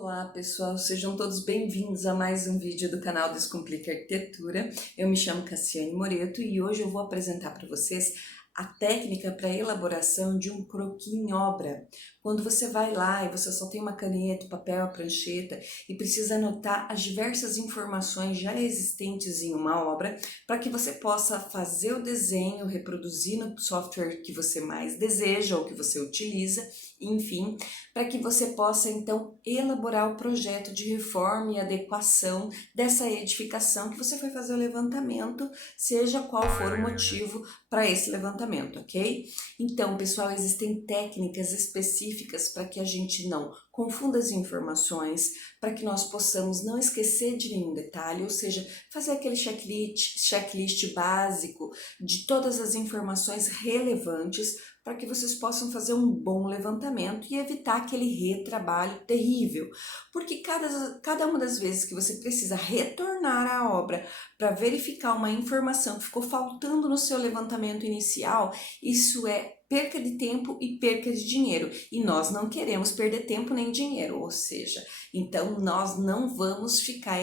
Olá pessoal, sejam todos bem-vindos a mais um vídeo do canal Descomplica Arquitetura. Eu me chamo Cassiane Moreto e hoje eu vou apresentar para vocês a técnica para elaboração de um croquis em obra. Quando você vai lá e você só tem uma caneta, papel, a prancheta e precisa anotar as diversas informações já existentes em uma obra para que você possa fazer o desenho, reproduzir no software que você mais deseja ou que você utiliza, enfim, para que você possa então elaborar o projeto de reforma e adequação dessa edificação que você foi fazer o levantamento, seja qual for o motivo para esse levantamento, ok? Então, pessoal, existem técnicas específicas para que a gente não confunda as informações, para que nós possamos não esquecer de nenhum detalhe, ou seja, fazer aquele checklist básico de todas as informações relevantes para que vocês possam fazer um bom levantamento e evitar aquele retrabalho terrível. Porque cada uma das vezes que você precisa retornar à obra para verificar uma informação que ficou faltando no seu levantamento inicial, isso é perca de tempo e perca de dinheiro. E nós não queremos perder tempo nem dinheiro, ou seja, então nós não vamos ficar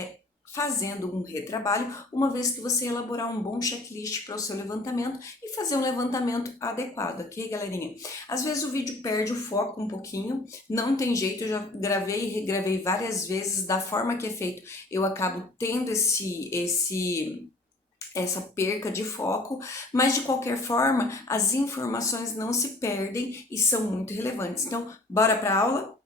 fazendo um retrabalho, uma vez que você elaborar um bom checklist para o seu levantamento e fazer um levantamento adequado, ok, galerinha? Às vezes o vídeo perde o foco um pouquinho, não tem jeito, eu já gravei e regravei várias vezes, da forma que é feito, eu acabo tendo essa perca de foco, mas de qualquer forma, as informações não se perdem e são muito relevantes. Então, bora para a aula?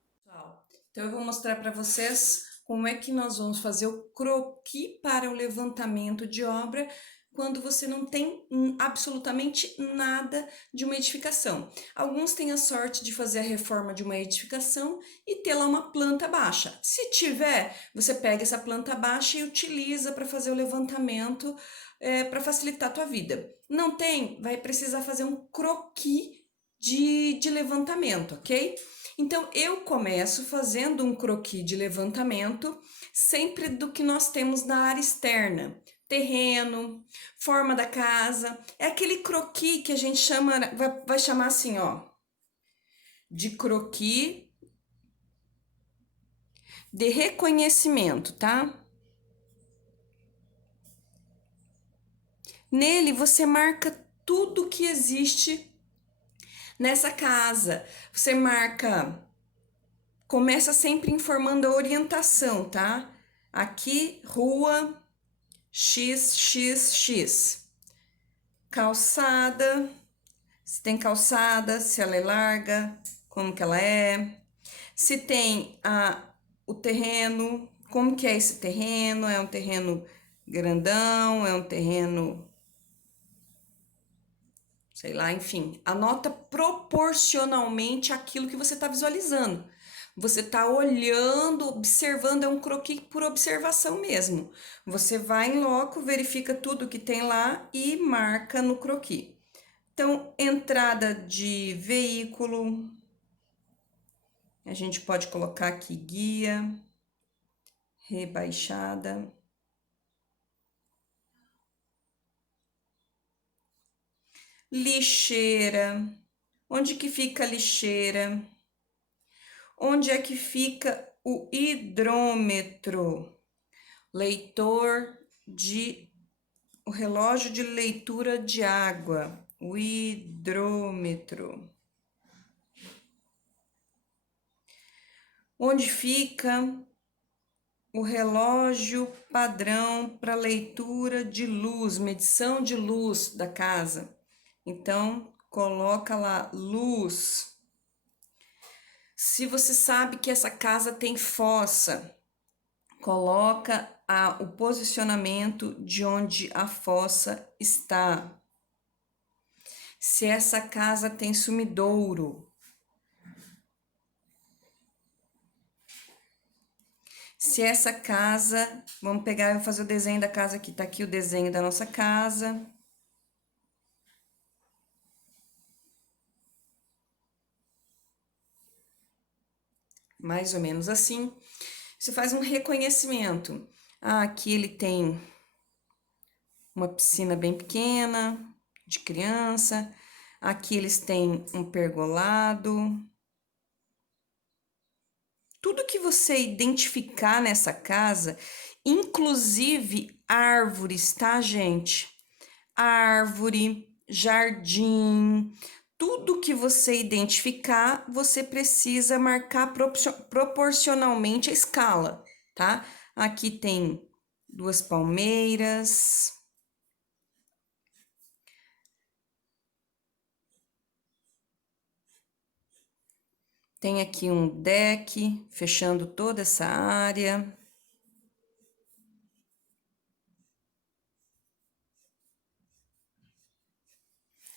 Então, eu vou mostrar para vocês como é que nós vamos fazer o croquis para o levantamento de obra quando você não tem absolutamente nada de uma edificação. Alguns têm a sorte de fazer a reforma de uma edificação e ter lá uma planta baixa. Se tiver, você pega essa planta baixa e utiliza para fazer o levantamento para facilitar a tua vida. Não tem, vai precisar fazer um croquis de levantamento, ok? Então, eu começo fazendo um croquis de levantamento sempre do que nós temos na área externa. Terreno, forma da casa, é aquele croquis que a gente chama, vai chamar assim, ó, de croquis de reconhecimento, tá? Nele você marca tudo que existe nessa casa. Você marca, começa sempre informando a orientação, tá? Aqui, rua XXX. Calçada, se tem calçada, se ela é larga, como que ela é. Se tem o terreno, como que é esse terreno? É um terreno grandão, é um terreno, sei lá, enfim. Anota proporcionalmente aquilo que você está visualizando. Você está olhando, observando, é um croquis por observação mesmo. Você vai em loco, verifica tudo que tem lá e marca no croquis. Então, entrada de veículo, a gente pode colocar aqui guia, rebaixada. Lixeira, onde que fica a lixeira? Onde é que fica o hidrômetro? O relógio de leitura de água, o hidrômetro. Onde fica o relógio padrão para leitura de luz, medição de luz da casa? Então, coloca lá luz. Se você sabe que essa casa tem fossa, coloca o posicionamento de onde a fossa está. Se essa casa tem sumidouro, se essa casa, vamos pegar e vou fazer o desenho da casa aqui, tá aqui o desenho da nossa casa. Mais ou menos assim. Você faz um reconhecimento. Aqui ele tem uma piscina bem pequena, de criança. Aqui eles têm um pergolado. Tudo que você identificar nessa casa, inclusive árvores, tá, gente? Árvore, jardim, tudo que você identificar, você precisa marcar proporcionalmente a escala, tá? Aqui tem 2 palmeiras. Tem aqui um deck fechando toda essa área.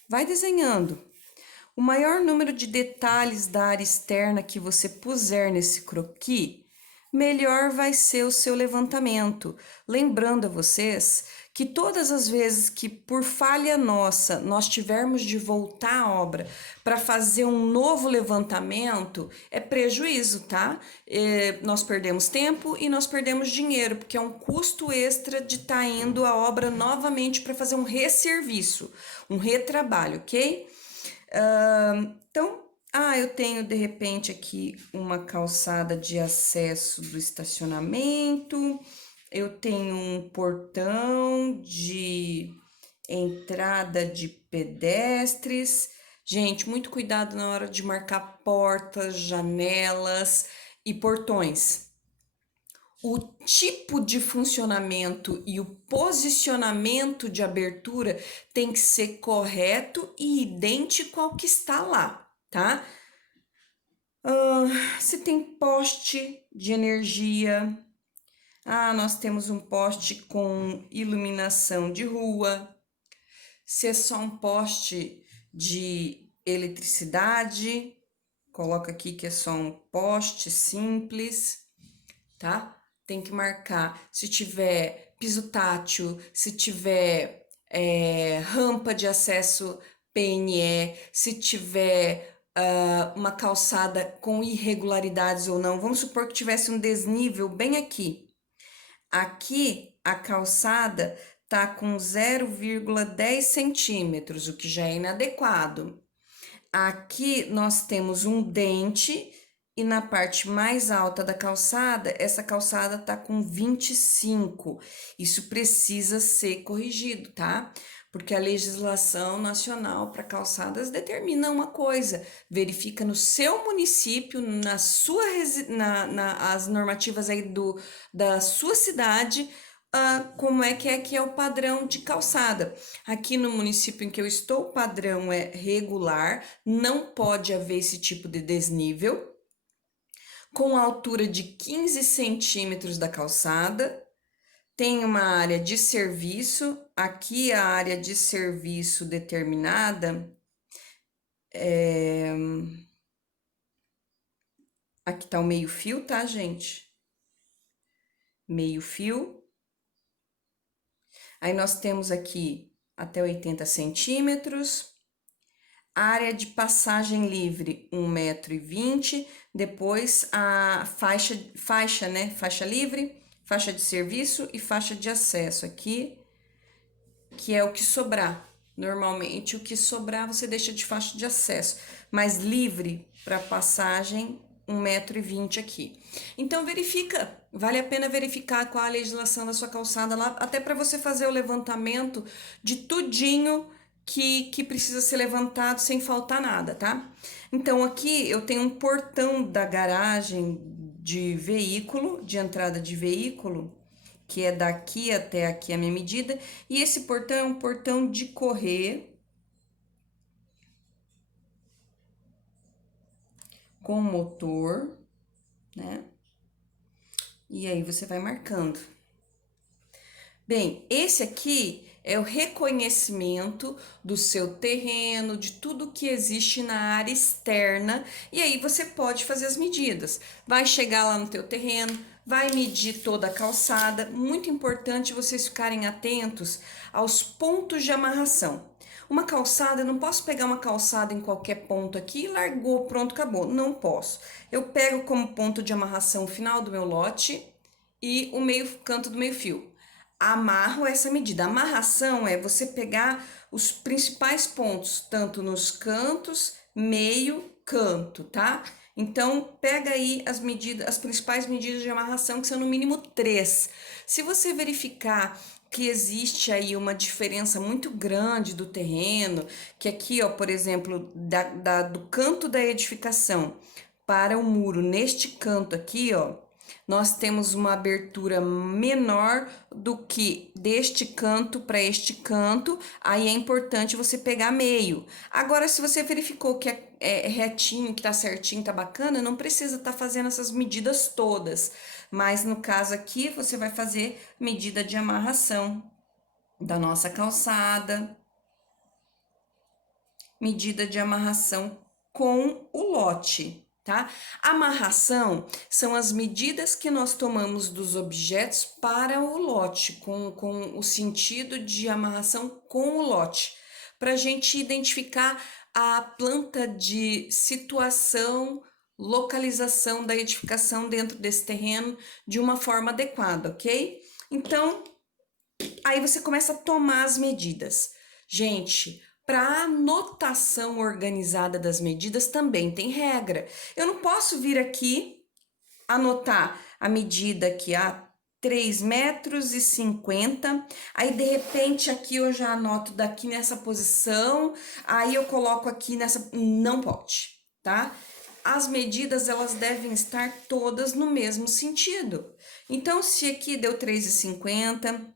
Vai desenhando. O maior número de detalhes da área externa que você puser nesse croquis, melhor vai ser o seu levantamento. Lembrando a vocês que todas as vezes que por falha nossa nós tivermos de voltar à obra para fazer um novo levantamento, é prejuízo, tá? Nós perdemos tempo e nós perdemos dinheiro, porque é um custo extra de estar indo à obra novamente para fazer um resserviço, um retrabalho, ok? Então, eu tenho de repente aqui uma calçada de acesso do estacionamento, eu tenho um portão de entrada de pedestres. Gente, muito cuidado na hora de marcar portas, janelas e portões. O tipo de funcionamento e o posicionamento de abertura tem que ser correto e idêntico ao que está lá, tá? Se tem poste de energia, nós temos um poste com iluminação de rua. Se é só um poste de eletricidade, coloca aqui que é só um poste simples, tá? Tem que marcar se tiver piso tátil, se tiver rampa de acesso PNE, se tiver uma calçada com irregularidades ou não. Vamos supor que tivesse um desnível bem aqui. Aqui a calçada tá com 0,10 centímetros, o que já é inadequado. Aqui nós temos um dente e na parte mais alta da calçada, essa calçada tá com 25. Isso precisa ser corrigido, tá? Porque a legislação nacional para calçadas determina uma coisa, verifica no seu município, na sua as normativas aí da sua cidade, como é que é o padrão de calçada. Aqui no município em que eu estou, o padrão é regular, não pode haver esse tipo de desnível, com a altura de 15 centímetros da calçada. Tem uma área de serviço, aqui a área de serviço determinada aqui tá o meio-fio, tá, gente? Meio-fio. Aí nós temos aqui até 80 centímetros. Área de passagem livre, 1,20 m. Depois a faixa, né? Faixa livre, faixa de serviço e faixa de acesso aqui, que é o que sobrar. Normalmente, o que sobrar você deixa de faixa de acesso, mas livre para passagem, 1,20 m aqui. Então, verifica, vale a pena verificar qual a legislação da sua calçada lá, até para você fazer o levantamento de tudinho que precisa ser levantado sem faltar nada, tá? Então, aqui eu tenho um portão da garagem de veículo, de entrada de veículo, que é daqui até aqui a minha medida, e esse portão é um portão de correr com motor, né? E aí você vai marcando. Bem, esse aqui é o reconhecimento do seu terreno, de tudo que existe na área externa, e aí você pode fazer as medidas. Vai chegar lá no teu terreno, vai medir toda a calçada. Muito importante vocês ficarem atentos aos pontos de amarração. Uma calçada, eu não posso pegar uma calçada em qualquer ponto aqui e largou, pronto, acabou. Não posso. Eu pego como ponto de amarração o final do meu lote e o meio canto do meio fio. Amarro essa medida. A amarração é você pegar os principais pontos, tanto nos cantos, meio, canto, tá? Então, pega aí as medidas, as principais medidas de amarração, que são no mínimo 3. Se você verificar que existe aí uma diferença muito grande do terreno, que aqui, ó, por exemplo, do canto da edificação para o muro, neste canto aqui, ó, nós temos uma abertura menor do que deste canto para este canto, aí é importante você pegar meio. Agora, se você verificou que é retinho, que tá certinho, tá bacana, não precisa estar fazendo essas medidas todas. Mas no caso aqui, você vai fazer medida de amarração da nossa calçada, medida de amarração com o lote, tá? Amarração são as medidas que nós tomamos dos objetos para o lote, com o sentido de amarração com o lote, para a gente identificar a planta de situação, localização da edificação dentro desse terreno de uma forma adequada, ok? Então, aí você começa a tomar as medidas. Gente, para anotação organizada das medidas também tem regra. Eu não posso vir aqui anotar a medida aqui, 3,50 m, aí de repente aqui eu já anoto daqui nessa posição, aí eu coloco aqui nessa, não pode, tá? As medidas elas devem estar todas no mesmo sentido. Então, se aqui deu 3,50 m,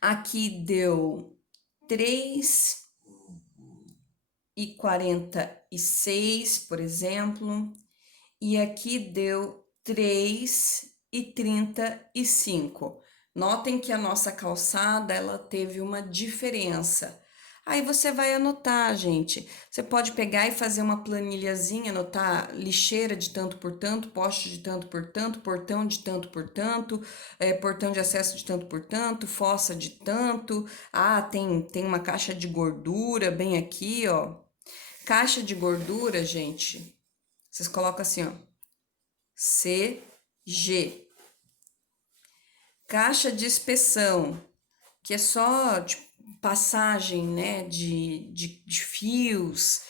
aqui deu 3,46, por exemplo, e aqui deu 3,35. Notem que a nossa calçada, ela teve uma diferença. Aí você vai anotar, gente. Você pode pegar e fazer uma planilhazinha, anotar lixeira de tanto por tanto, poste de tanto por tanto, portão de tanto por tanto, portão de acesso de tanto por tanto, fossa de tanto. Tem uma caixa de gordura bem aqui, ó. Caixa de gordura, gente, vocês colocam assim, ó, CG. Caixa de inspeção, que é só de passagem, né, de fios,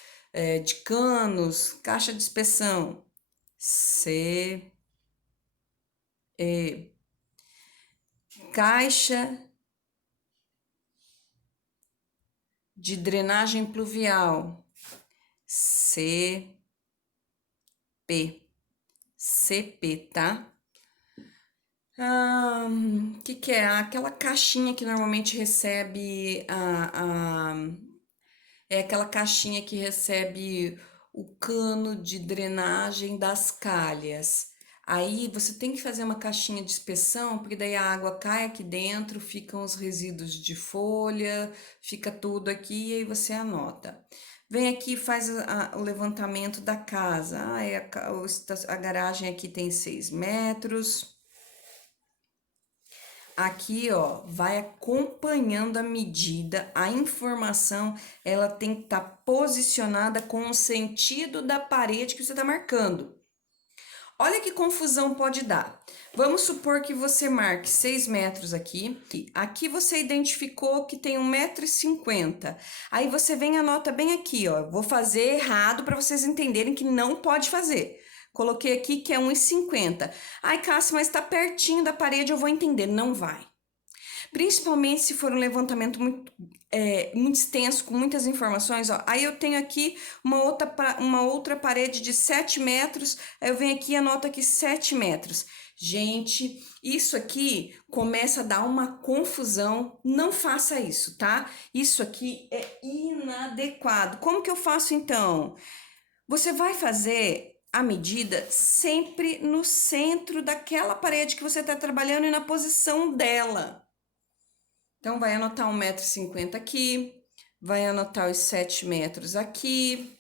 de canos, caixa de inspeção, CE. Caixa de drenagem pluvial, CP. CP, tá? Que é? Aquela caixinha que normalmente recebe é aquela caixinha que recebe o cano de drenagem das calhas. Aí você tem que fazer uma caixinha de inspeção, porque daí a água cai aqui dentro, ficam os resíduos de folha, fica tudo aqui e aí você anota. Vem aqui e faz o levantamento da casa. A garagem aqui tem 6 metros. Aqui, ó, vai acompanhando a medida, a informação, ela tem que estar posicionada com o sentido da parede que você está marcando. Olha que confusão pode dar. Vamos supor que você marque 6 metros aqui. Aqui você identificou que tem 1,50 m. Aí você vem e anota bem aqui, ó. Vou fazer errado para vocês entenderem que não pode fazer. Coloquei aqui que é 1,50 m. Ai, Cássia, mas está pertinho da parede, eu vou entender. Não vai. Principalmente se for um levantamento muito extenso, com muitas informações, ó. Aí eu tenho aqui uma outra parede de 7 metros, aí eu venho aqui e anoto aqui 7 metros. Gente, isso aqui começa a dar uma confusão, não faça isso, tá? Isso aqui é inadequado. Como que eu faço então? Você vai fazer a medida sempre no centro daquela parede que você está trabalhando e na posição dela. Então, vai anotar 1,50 m aqui, vai anotar os 7 metros aqui.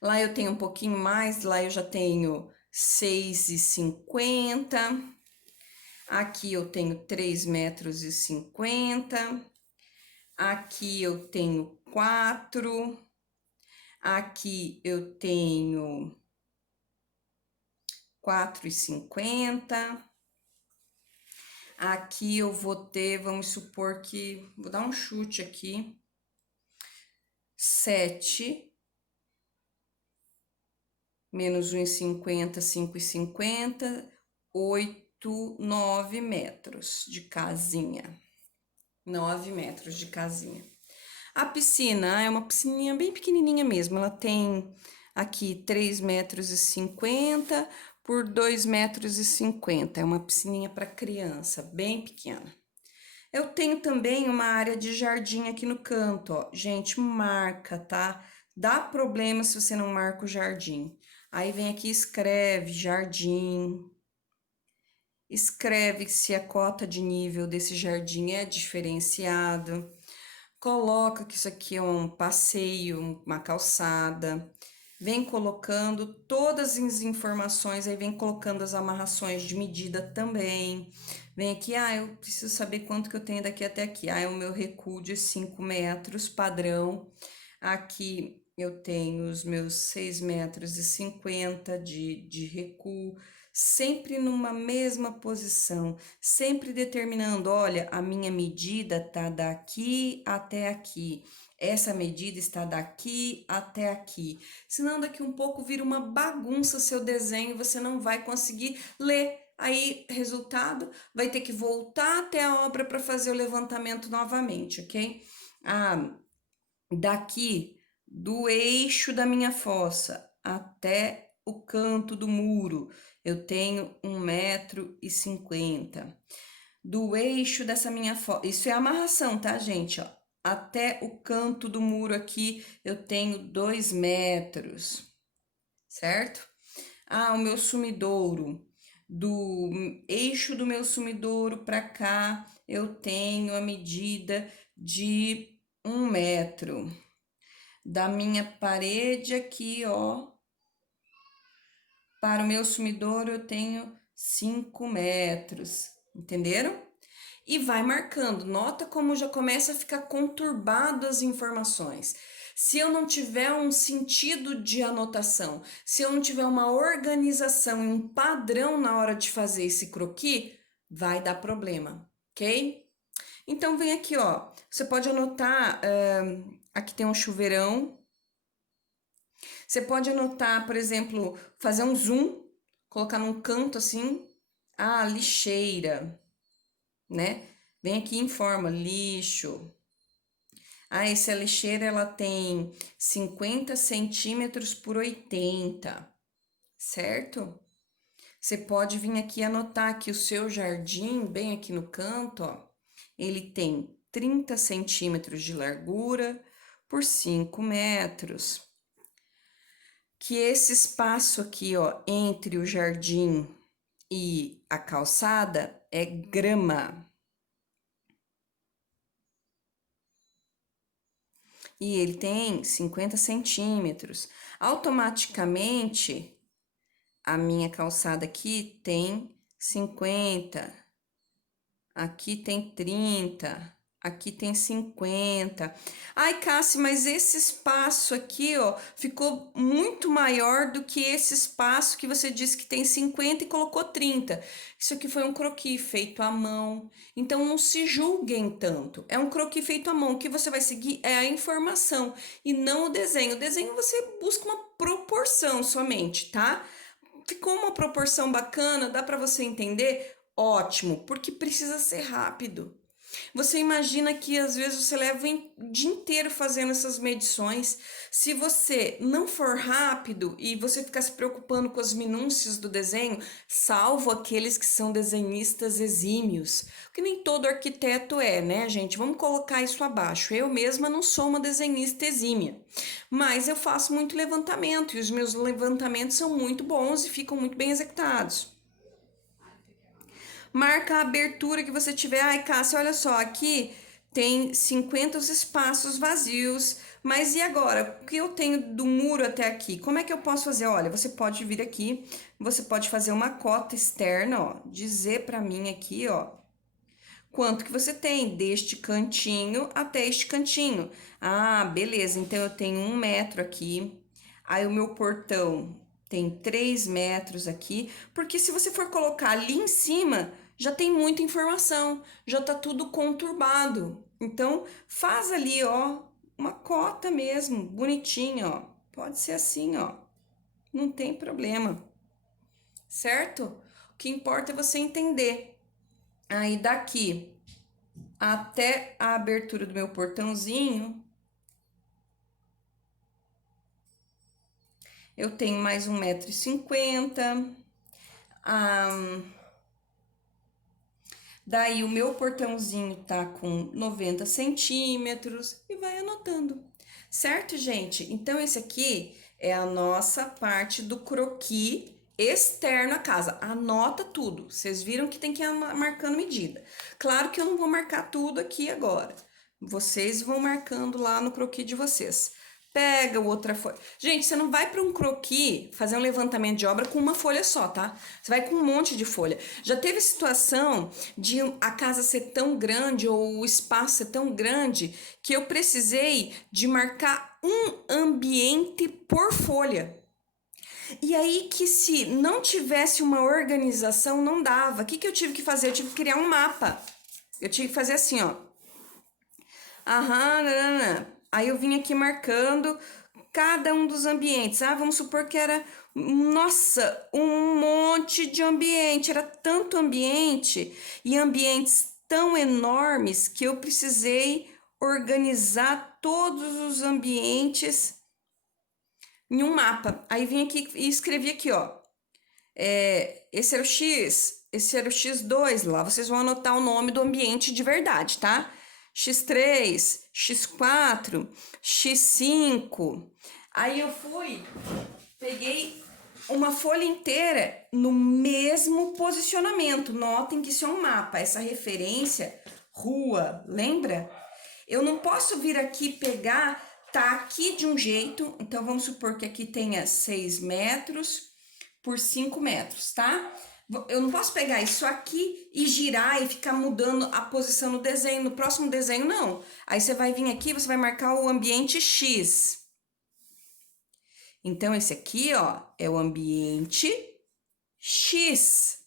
Lá eu tenho um pouquinho mais, lá eu já tenho 6,50. Aqui eu tenho 3,50 m. Aqui eu tenho 4. Aqui eu tenho 4,50. Aqui eu vou ter, vamos supor que, vou dar um chute aqui, 7. menos 1,50, 5,50, 8, 9 metros de casinha. 9 metros de casinha. A piscina é uma piscininha bem pequenininha mesmo. Ela tem aqui 3,50 metros por 2,50 metros. É uma piscininha para criança, bem pequena. Eu tenho também uma área de jardim aqui no canto, ó. Gente, marca, tá? Dá problema se você não marca o jardim. Aí vem aqui e escreve jardim. Escreve se a cota de nível desse jardim é diferenciado. Coloca que isso aqui é um passeio, uma calçada. Vem colocando todas as informações, aí vem colocando as amarrações de medida também. Vem aqui, eu preciso saber quanto que eu tenho daqui até aqui. O meu recuo de 5 metros, padrão. Aqui eu tenho os meus 6,50 metros de recuo, sempre numa mesma posição, sempre determinando, olha, a minha medida tá daqui até aqui. Essa medida está daqui até aqui. Senão daqui um pouco vira uma bagunça seu desenho e você não vai conseguir ler. Aí, resultado, vai ter que voltar até a obra para fazer o levantamento novamente, ok? Daqui do eixo da minha fossa até o canto do muro, eu tenho 1,50 metros. Do eixo dessa minha fossa, isso é amarração, tá, gente? Ó, até o canto do muro aqui, eu tenho 2 metros, certo? O meu sumidouro, do eixo do meu sumidouro para cá, eu tenho a medida de 1 metro. Da minha parede aqui, ó, para o meu sumidouro eu tenho 5 metros, entenderam? E vai marcando, nota como já começa a ficar conturbado as informações. Se eu não tiver um sentido de anotação, se eu não tiver uma organização e um padrão na hora de fazer esse croquis, vai dar problema, ok? Então vem aqui, ó, você pode anotar, aqui tem um chuveirão. Você pode anotar, por exemplo, fazer um zoom, colocar num canto assim, lixeira, né? Vem aqui e informa, lixo. Essa lixeira, ela tem 50 centímetros por 80, certo? Você pode vir aqui e anotar que o seu jardim, bem aqui no canto, ó, ele tem 30 centímetros de largura por 5 metros. Que esse espaço aqui, ó, entre o jardim e a calçada é grama. E ele tem 50 centímetros. Automaticamente, a minha calçada aqui tem 50, aqui tem 30, aqui tem 50. Ai, Cássia, mas esse espaço aqui, ó, ficou muito maior do que esse espaço que você disse que tem 50 e colocou 30. Isso aqui foi um croquis feito à mão. Então, não se julguem tanto. É um croquis feito à mão. O que você vai seguir é a informação e não o desenho. O desenho você busca uma proporção somente, tá? Ficou uma proporção bacana? Dá para você entender? Ótimo, porque precisa ser rápido. Você imagina que às vezes você leva o dia inteiro fazendo essas medições. Se você não for rápido e você ficar se preocupando com as minúcias do desenho, salvo aqueles que são desenhistas exímios, que nem todo arquiteto é, né, gente? Vamos colocar isso abaixo. Eu mesma não sou uma desenhista exímia, mas eu faço muito levantamento e os meus levantamentos são muito bons e ficam muito bem executados. Marca a abertura que você tiver. Ai, Cássia, olha só, aqui tem 50 espaços vazios, mas e agora? O que eu tenho do muro até aqui? Como é que eu posso fazer? Olha, você pode vir aqui, você pode fazer uma cota externa, ó, dizer para mim aqui, ó, quanto que você tem deste cantinho até este cantinho. Beleza, então eu tenho 1 metro aqui, aí o meu portão tem 3 metros aqui, porque se você for colocar ali em cima, já tem muita informação, já tá tudo conturbado. Então, faz ali, ó, uma cota mesmo, bonitinha, ó. Pode ser assim, ó. não tem problema, certo? O que importa é você entender. Aí daqui até a abertura do meu portãozinho, eu tenho mais 1,50 m. Daí o meu portãozinho tá com 90 centímetros e vai anotando. Certo, gente? Então, esse aqui é a nossa parte do croquis externo à casa. Anota tudo. Vocês viram que tem que ir marcando medida. Claro que eu não vou marcar tudo aqui agora. Vocês vão marcando lá no croquis de vocês. Pega outra folha. Gente, você não vai para um croquis fazer um levantamento de obra com uma folha só, tá? Você vai com um monte de folha. Já teve situação de a casa ser tão grande ou o espaço ser tão grande que eu precisei de marcar um ambiente por folha. E aí que se não tivesse uma organização, não dava. O que eu tive que fazer? Eu tive que criar um mapa. Eu tive que fazer assim, ó. Aham, nanana. Aí eu vim aqui marcando cada um dos ambientes. Ah, vamos supor que era, nossa, um monte de ambiente. Era tanto ambiente e ambientes tão enormes que eu precisei organizar todos os ambientes em um mapa. Aí vim aqui e escrevi aqui, ó. Esse era o X, esse era o X2 lá. Vocês vão anotar o nome do ambiente de verdade, tá? X3, X4, X5. Aí eu fui, peguei uma folha inteira no mesmo posicionamento. Notem que isso é um mapa, essa referência, rua, lembra? Eu não posso vir aqui pegar, tá aqui de um jeito, então vamos supor que aqui tenha 6 metros por 5 metros, tá? Eu não posso pegar isso aqui e girar e ficar mudando a posição no desenho. No próximo desenho, não. Aí você vai vir aqui, você vai marcar o ambiente X. Então, esse aqui, ó, é o ambiente X,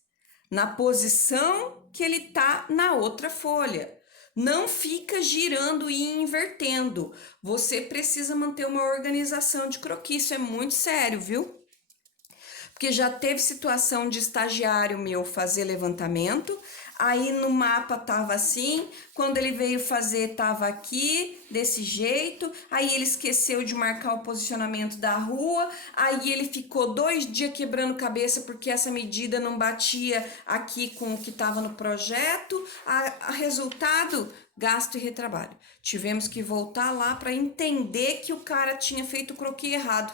na posição que ele tá na outra folha. Não fica girando e invertendo. Você precisa manter uma organização de croquis. Isso é muito sério, viu? Porque já teve situação de estagiário meu fazer levantamento, aí no mapa tava assim, quando ele veio fazer tava aqui, desse jeito, aí ele esqueceu de marcar o posicionamento da rua, aí ele ficou 2 dias quebrando cabeça porque essa medida não batia aqui com o que estava no projeto, a resultado, gasto e retrabalho. Tivemos que voltar lá para entender que o cara tinha feito o croquis errado,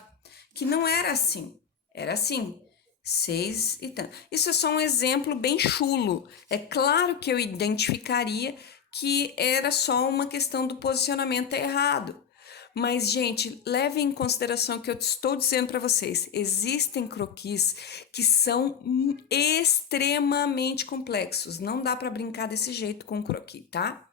que não era assim. Era assim, 6 e tanto. Isso é só um exemplo bem chulo. É claro que eu identificaria que era só uma questão do posicionamento errado. Mas, gente, levem em consideração o que eu estou dizendo para vocês. Existem croquis que são extremamente complexos. Não dá para brincar desse jeito com croquis, tá?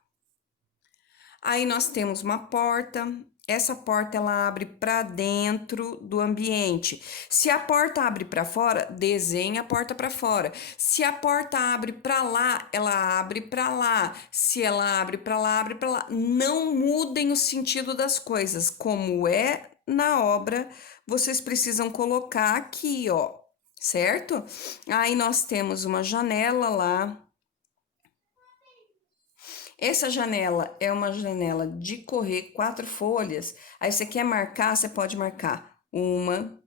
Aí nós temos uma porta. Essa porta ela abre para dentro do ambiente. Se a porta abre para fora, desenha a porta para fora. Se a porta abre para lá, ela abre para lá. Se ela abre para lá, abre para lá. Não mudem o sentido das coisas, como é na obra, vocês precisam colocar aqui, ó, certo? Aí nós temos uma janela lá. Essa janela é uma janela de correr 4 folhas. Aí você quer marcar, você pode marcar 1,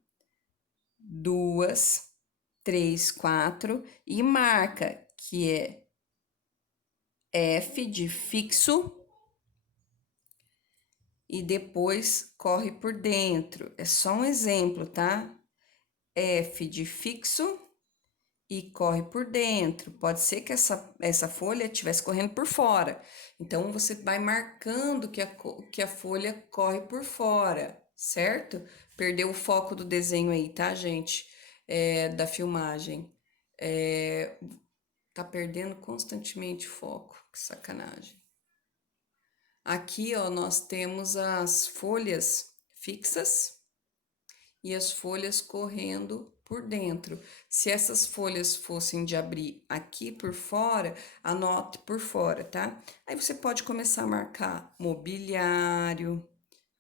2, 3, 4 e marca que é F de fixo e depois corre por dentro. É só um exemplo, tá? F de fixo e corre por dentro. Pode ser que essa folha estivesse correndo por fora. Então, você vai marcando que a folha corre por fora, certo? Perdeu o foco do desenho aí, tá, gente? Da filmagem. Tá perdendo constantemente foco. Que sacanagem. Aqui, ó, nós temos as folhas fixas e as folhas correndo por dentro. Se essas folhas fossem de abrir aqui por fora, anote por fora, tá? Aí você pode começar a marcar mobiliário,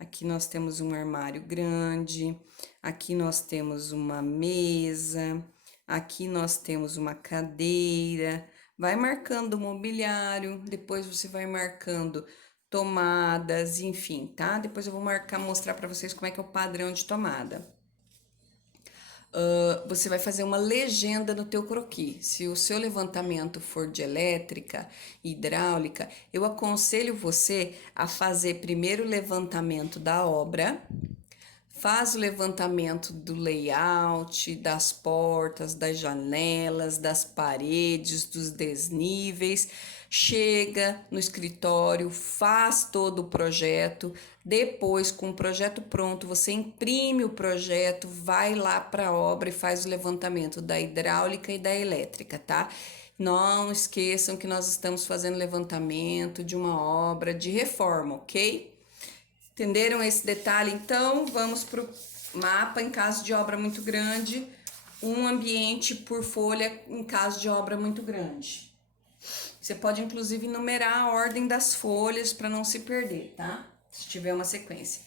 Aqui nós temos um armário grande, aqui nós temos uma mesa, aqui nós temos uma cadeira. Vai marcando o mobiliário, depois você vai marcando tomadas, enfim, tá? Depois eu vou mostrar para vocês como é que é o padrão de tomada. Você vai fazer uma legenda no teu croquis. Se o seu levantamento for de elétrica, hidráulica, eu aconselho você a fazer primeiro o levantamento da obra, faz o levantamento do layout, das portas, das janelas, das paredes, dos desníveis, chega no escritório, faz todo o projeto, depois com o projeto pronto, você imprime o projeto, vai lá para a obra e faz o levantamento da hidráulica e da elétrica, tá? Não esqueçam que nós estamos fazendo levantamento de uma obra de reforma, ok? Entenderam esse detalhe? Então, vamos para o mapa em caso de obra muito grande, um ambiente por folha em caso de obra muito grande. Você pode, inclusive, numerar a ordem das folhas para não se perder, tá? Se tiver uma sequência.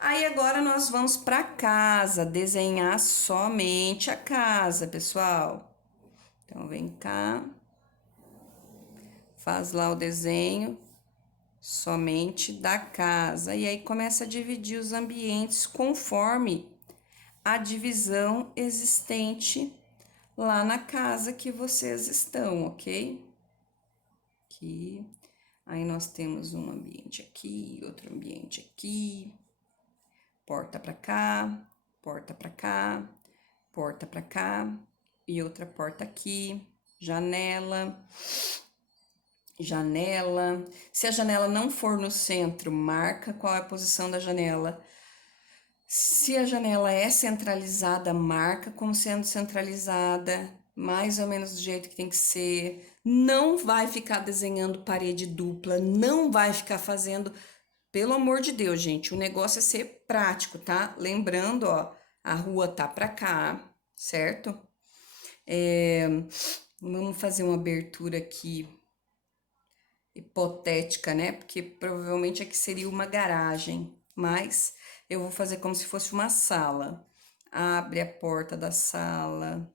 Aí, agora, nós vamos para casa, desenhar somente a casa, pessoal. Então, vem cá, faz lá o desenho somente da casa. E aí começa a dividir os ambientes conforme a divisão existente lá na casa que vocês estão, ok? Aqui. Aí nós temos um ambiente aqui, outro ambiente aqui. Porta para cá, porta para cá, porta para cá e outra porta aqui. Janela. Janela. Se a janela não for no centro, marca qual é a posição da janela. Se a janela é centralizada, marca como sendo centralizada, mais ou menos do jeito que tem que ser. Não vai ficar desenhando parede dupla, não vai ficar fazendo. Pelo amor de Deus, gente, o negócio é ser prático, tá? Lembrando, ó, a rua tá pra cá, certo? Vamos fazer uma abertura aqui hipotética, né? Porque provavelmente aqui seria uma garagem, mas eu vou fazer como se fosse uma sala. Abre a porta da sala,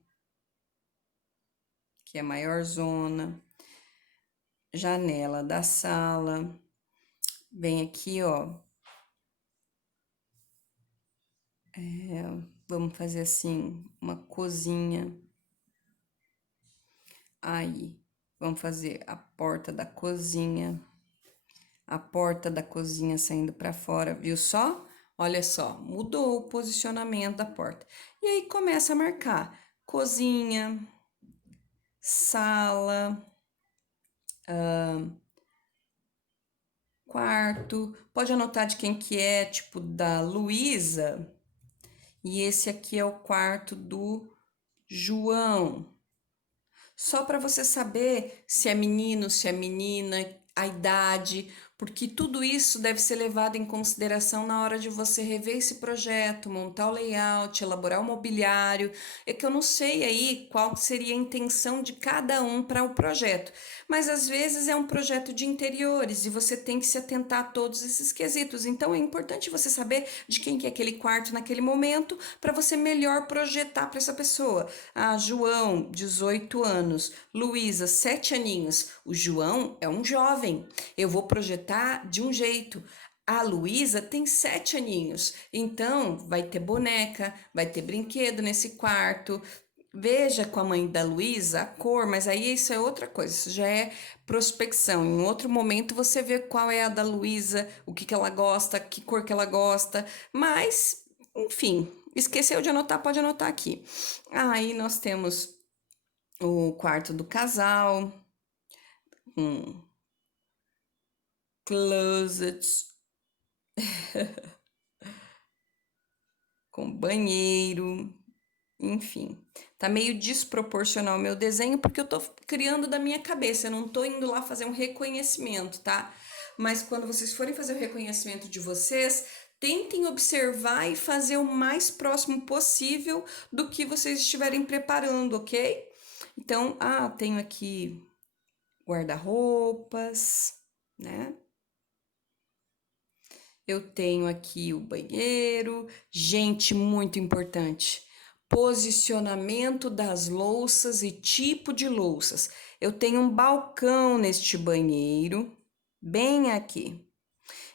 que é a maior zona. Janela da sala. Vem aqui, ó. Vamos fazer assim, uma cozinha. Aí, vamos fazer a porta da cozinha. A porta da cozinha saindo para fora, viu só? Olha só, mudou o posicionamento da porta. E aí começa a marcar cozinha, sala, quarto. Pode anotar de quem que é, tipo da Luísa. E esse aqui é o quarto do João. Só para você saber se é menino, se é menina, a idade, porque tudo isso deve ser levado em consideração na hora de você rever esse projeto, montar o layout, elaborar o mobiliário. É que eu não sei aí qual seria a intenção de cada um para o projeto, mas às vezes é um projeto de interiores e você tem que se atentar a todos esses quesitos. Então é importante você saber de quem que é aquele quarto naquele momento para você melhor projetar para essa pessoa. Ah, João, 18 anos. Luísa, 7 aninhos. O João é um jovem. Eu vou projetar de um jeito. A Luísa tem 7 aninhos. Então, vai ter boneca, vai ter brinquedo nesse quarto. Veja com a mãe da Luísa a cor, mas aí isso é outra coisa, isso já é prospecção. Em outro momento você vê qual é a da Luísa, o que que ela gosta, que cor que ela gosta, mas, enfim, esqueceu de anotar, pode anotar aqui. Aí nós temos o quarto do casal, um closet com banheiro, enfim. Tá meio desproporcional o meu desenho porque eu tô criando da minha cabeça, eu não tô indo lá fazer um reconhecimento, tá? Mas quando vocês forem fazer o reconhecimento de vocês, tentem observar e fazer o mais próximo possível do que vocês estiverem preparando, ok? Então, tenho aqui guarda-roupas, né? Eu tenho aqui o banheiro. Gente, muito importante. Posicionamento das louças e tipo de louças. Eu tenho um balcão neste banheiro, bem aqui.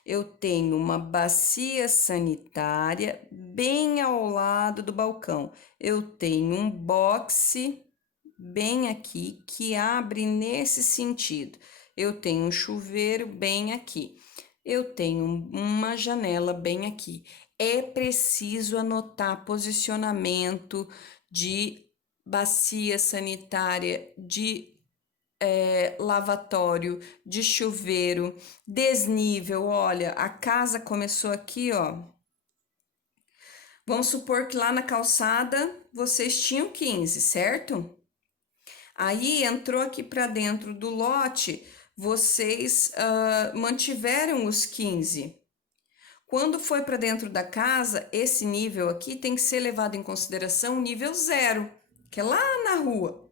Eu tenho uma bacia sanitária bem ao lado do balcão. Eu tenho um boxe bem aqui que abre nesse sentido. Eu tenho um chuveiro bem aqui. Eu tenho uma janela bem aqui. É preciso anotar posicionamento de bacia sanitária, de lavatório, de chuveiro, desnível. Olha, a casa começou aqui, ó. Vamos supor que lá na calçada vocês tinham 15, certo? Aí entrou aqui para dentro do lote, vocês mantiveram os 15. Quando foi para dentro da casa, esse nível aqui tem que ser levado em consideração nível 0, que é lá na rua.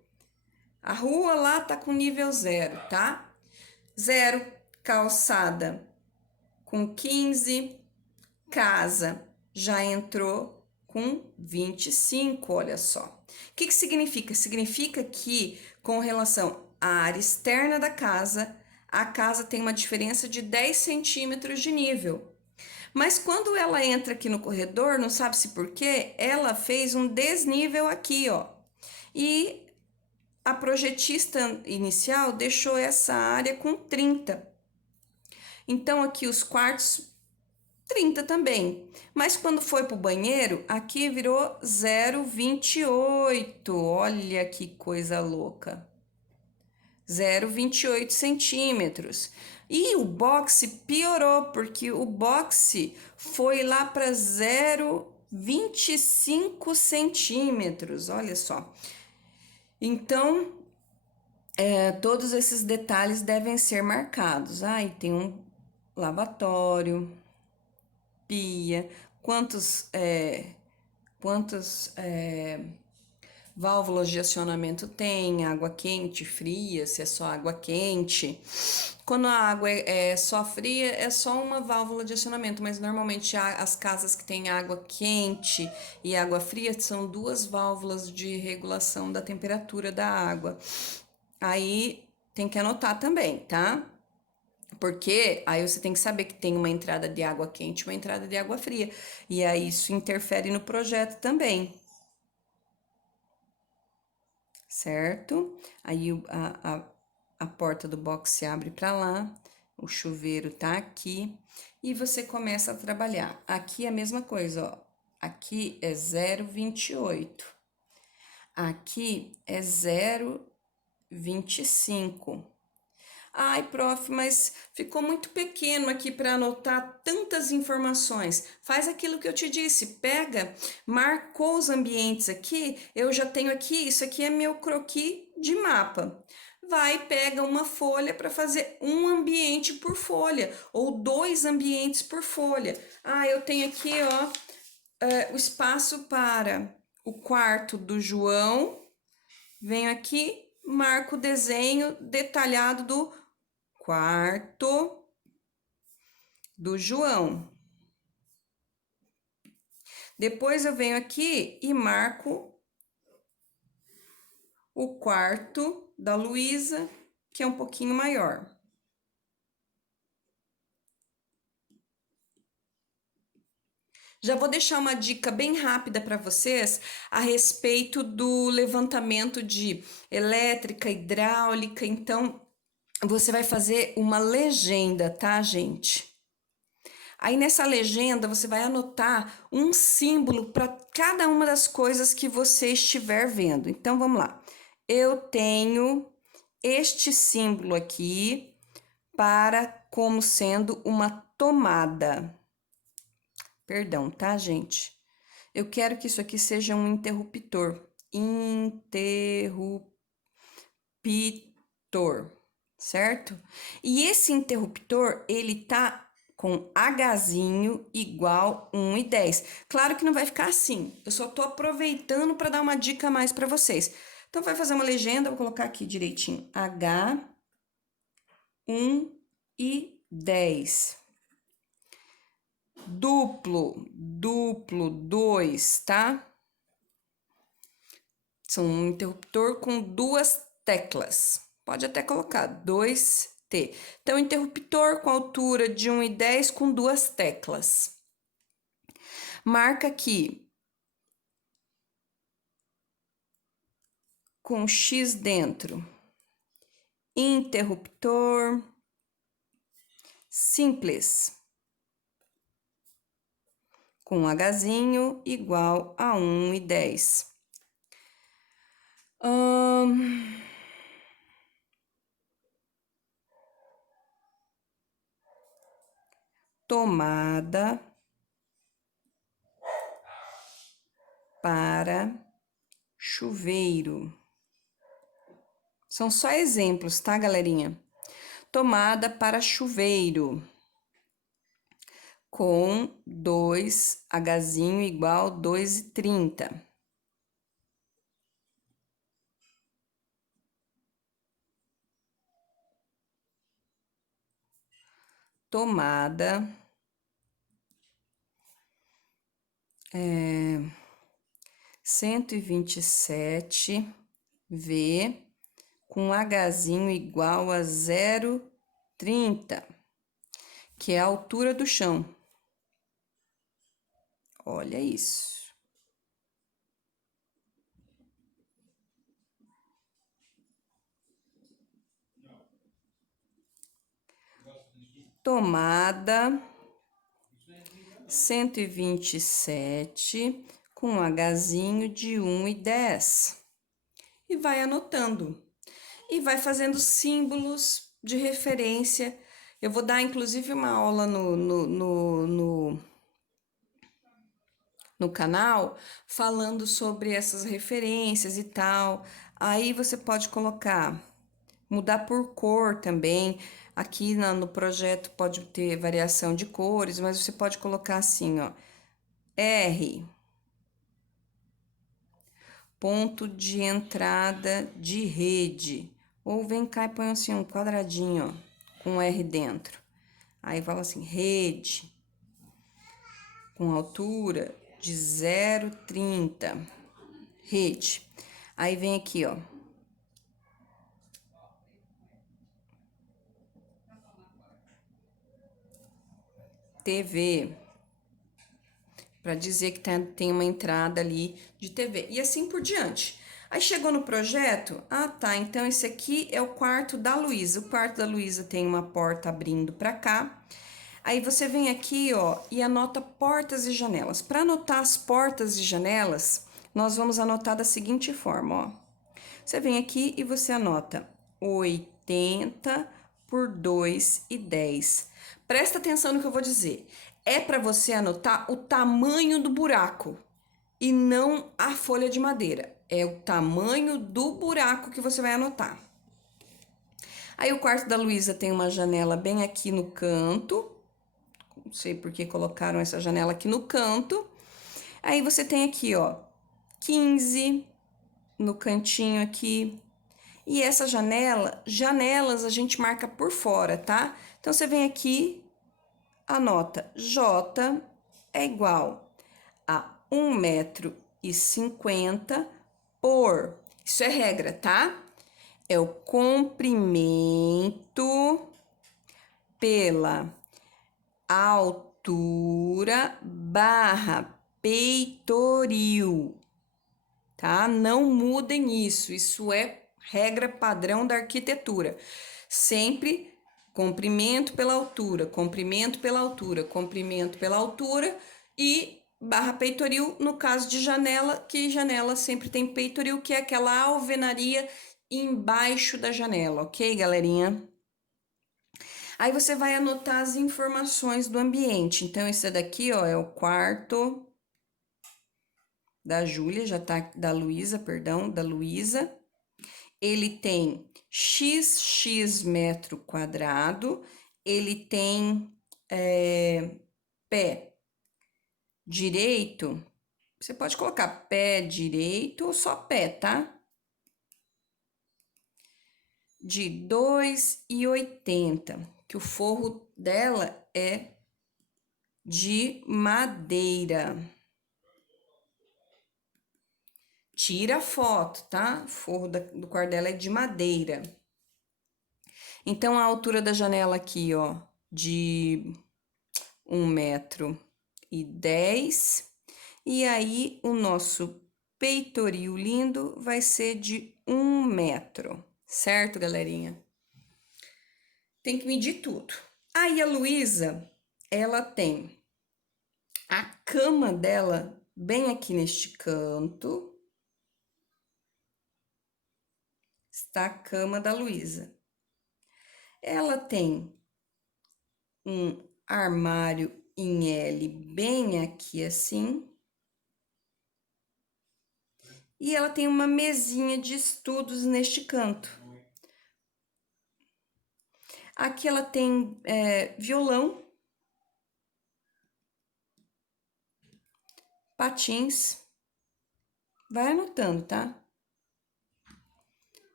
A rua lá tá com nível 0, tá? 0, calçada com 15, casa já entrou com 25, olha só. O que significa? Significa que, com relação à área externa da casa, a casa tem uma diferença de 10 centímetros de nível. Mas quando ela entra aqui no corredor, não sabe-se por quê, ela fez um desnível aqui, ó. E a projetista inicial deixou essa área com 30. Então, aqui os quartos 30 também. Mas quando foi para o banheiro, aqui virou 0,28. Olha que coisa louca. 0,28 centímetros. E o boxe piorou, porque o boxe foi lá para 0,25 centímetros. Olha só. Então, todos esses detalhes devem ser marcados. Aí tem um lavatório, pia, quantas válvulas de acionamento tem, água quente, fria, se é só água quente. Quando a água é só fria, é só uma válvula de acionamento, mas normalmente as casas que têm água quente e água fria são duas válvulas de regulação da temperatura da água. Aí tem que anotar também, tá? Porque aí você tem que saber que tem uma entrada de água quente e uma entrada de água fria. E aí isso interfere no projeto também. Certo? Aí a porta do box se abre para lá, o chuveiro tá aqui e você começa a trabalhar. Aqui é a mesma coisa, ó. Aqui é 0,28. Aqui é 0,25. Ai, prof, mas ficou muito pequeno aqui para anotar tantas informações. Faz aquilo que eu te disse, pega, marcou os ambientes aqui, eu já tenho aqui, isso aqui é meu croquis de mapa. Vai, pega uma folha para fazer um ambiente por folha, ou 2 ambientes por folha. Ah, eu tenho aqui, ó, o espaço para o quarto do João. Venho aqui, marco o desenho detalhado do quarto do João. Depois eu venho aqui e marco o quarto da Luísa, que é um pouquinho maior. Já vou deixar uma dica bem rápida para vocês a respeito do levantamento de elétrica, hidráulica. Então, você vai fazer uma legenda, tá, gente? Aí nessa legenda você vai anotar um símbolo para cada uma das coisas que você estiver vendo. Então vamos lá. Eu tenho este símbolo aqui para como sendo uma tomada. Perdão, tá, gente? Eu quero que isso aqui seja um interruptor. Interruptor, certo? E esse interruptor, ele tá com Hzinho igual 1 e 10. Claro que não vai ficar assim. Eu só tô aproveitando para dar uma dica a mais para vocês. Então, vai fazer uma legenda, vou colocar aqui direitinho. H, 1 e 10. duplo, 2, tá? São um interruptor com 2 teclas. Pode até colocar 2T. Então, interruptor com altura de 1,10 com 2 teclas. Marca aqui com X dentro. Interruptor simples. Com Hzinho igual a 1,10. Tomada para chuveiro. São só exemplos, tá, galerinha? Tomada para chuveiro com 2Hzinho igual 2,30. Tomada 127V com Hzinho igual a 0,30, que é a altura do chão. Olha isso. Tomada 127 com Hzinho de 1,10. E vai anotando. E vai fazendo símbolos de referência. Eu vou dar, inclusive, uma aula no canal falando sobre essas referências e tal. Aí você pode colocar, mudar por cor também. Aqui no projeto pode ter variação de cores, mas você pode colocar assim, ó, R, ponto de entrada de rede. Ou vem cá e põe assim um quadradinho, ó, com R dentro. Aí fala assim, rede, com altura de 0,30, rede. Aí vem aqui, ó, TV, para dizer que tem uma entrada ali de TV, e assim por diante. Aí chegou no projeto, tá, então esse aqui é o quarto da Luísa. O quarto da Luísa tem uma porta abrindo para cá. Aí você vem aqui, ó, e anota portas e janelas. Para anotar as portas e janelas, nós vamos anotar da seguinte forma, ó. Você vem aqui e você anota 80 por 2,10. Presta atenção no que eu vou dizer. É para você anotar o tamanho do buraco e não a folha de madeira. É o tamanho do buraco que você vai anotar. Aí o quarto da Luísa tem uma janela bem aqui no canto. Não sei por que colocaram essa janela aqui no canto. Aí você tem aqui, ó, 15 no cantinho aqui. E essa janelas a gente marca por fora, tá? Então, você vem aqui, anota J é igual a 1,50 m por... Isso é regra, tá? É o comprimento pela altura barra peitoril, tá? Não mudem isso, isso é regra padrão da arquitetura. Sempre comprimento pela altura, comprimento pela altura, comprimento pela altura e barra peitoril no caso de janela, que janela sempre tem peitoril, que é aquela alvenaria embaixo da janela, ok, galerinha? Aí você vai anotar as informações do ambiente. Então, esse daqui, ó, é o quarto da Júlia, já tá, da Luísa, perdão, da Luísa. Ele tem XX metro quadrado, ele tem pé direito, você pode colocar pé direito ou só pé, tá? De 2,80, que o forro dela é de madeira. Tira a foto, tá? O forro do quarto dela é de madeira. Então, a altura da janela aqui, ó, de 1,10 m. E aí, o nosso peitoril lindo vai ser de 1 metro, certo, galerinha? Tem que medir tudo. Aí, a Luísa, ela tem a cama dela bem aqui neste canto. Está a cama da Luísa. Ela tem um armário em L bem aqui assim. E ela tem uma mesinha de estudos neste canto. Aqui ela tem violão, patins. Vai anotando, tá?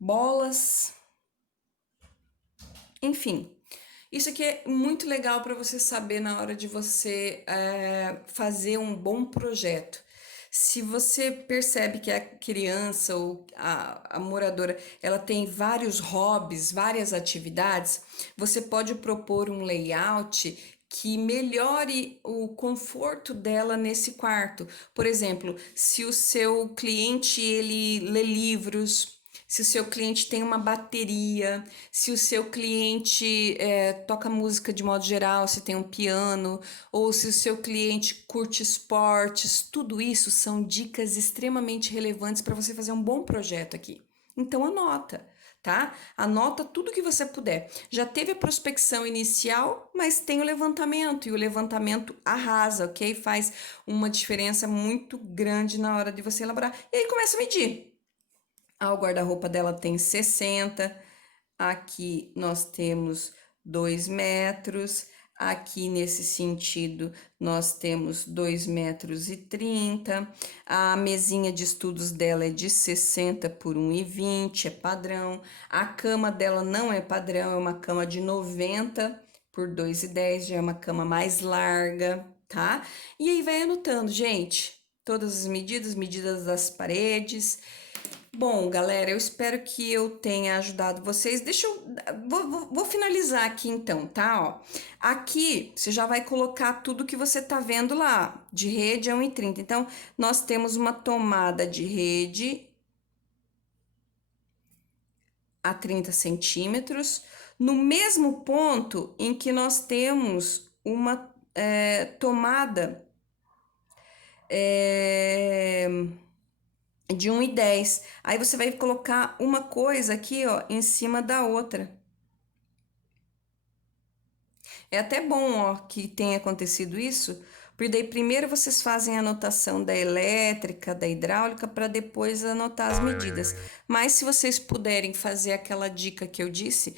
Bolas. Enfim. Isso aqui é muito legal para você saber na hora de você fazer um bom projeto. Se você percebe que a criança ou a moradora, ela tem vários hobbies, várias atividades, você pode propor um layout que melhore o conforto dela nesse quarto. Por exemplo, se o seu cliente ele lê livros, se o seu cliente tem uma bateria, se o seu cliente toca música de modo geral, se tem um piano, ou se o seu cliente curte esportes, tudo isso são dicas extremamente relevantes para você fazer um bom projeto aqui. Então anota, tá? Anota tudo que você puder. Já teve a prospecção inicial, mas tem o levantamento, e o levantamento arrasa, ok? Faz uma diferença muito grande na hora de você elaborar. E aí começa a medir. O guarda-roupa dela tem 60, aqui nós temos 2 metros, aqui nesse sentido nós temos 2,30 m, a mesinha de estudos dela é de 60 por 1,20, é padrão, a cama dela não é padrão, é uma cama de 90 por 2,10, já é uma cama mais larga, tá? E aí vai anotando, gente, todas as medidas das paredes. Bom, galera, eu espero que eu tenha ajudado vocês. Deixa eu... Vou finalizar aqui então, tá? Ó, aqui você já vai colocar tudo que você tá vendo lá. De rede é 1,30. Então, nós temos uma tomada de rede a 30 centímetros. No mesmo ponto em que nós temos uma tomada... de 1,10. Aí você vai colocar uma coisa aqui, ó, em cima da outra. É até bom, ó, que tenha acontecido isso, porque daí primeiro vocês fazem a anotação da elétrica, da hidráulica, para depois anotar as medidas. Mas se vocês puderem fazer aquela dica que eu disse,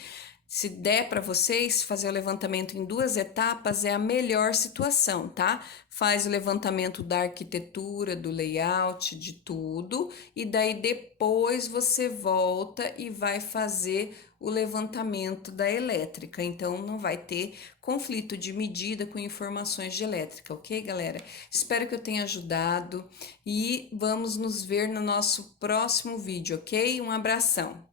se der para vocês fazer o levantamento em 2 etapas, é a melhor situação, tá? Faz o levantamento da arquitetura, do layout, de tudo, e daí depois você volta e vai fazer o levantamento da elétrica. Então, não vai ter conflito de medida com informações de elétrica, ok, galera? Espero que eu tenha ajudado e vamos nos ver no nosso próximo vídeo, ok? Um abração!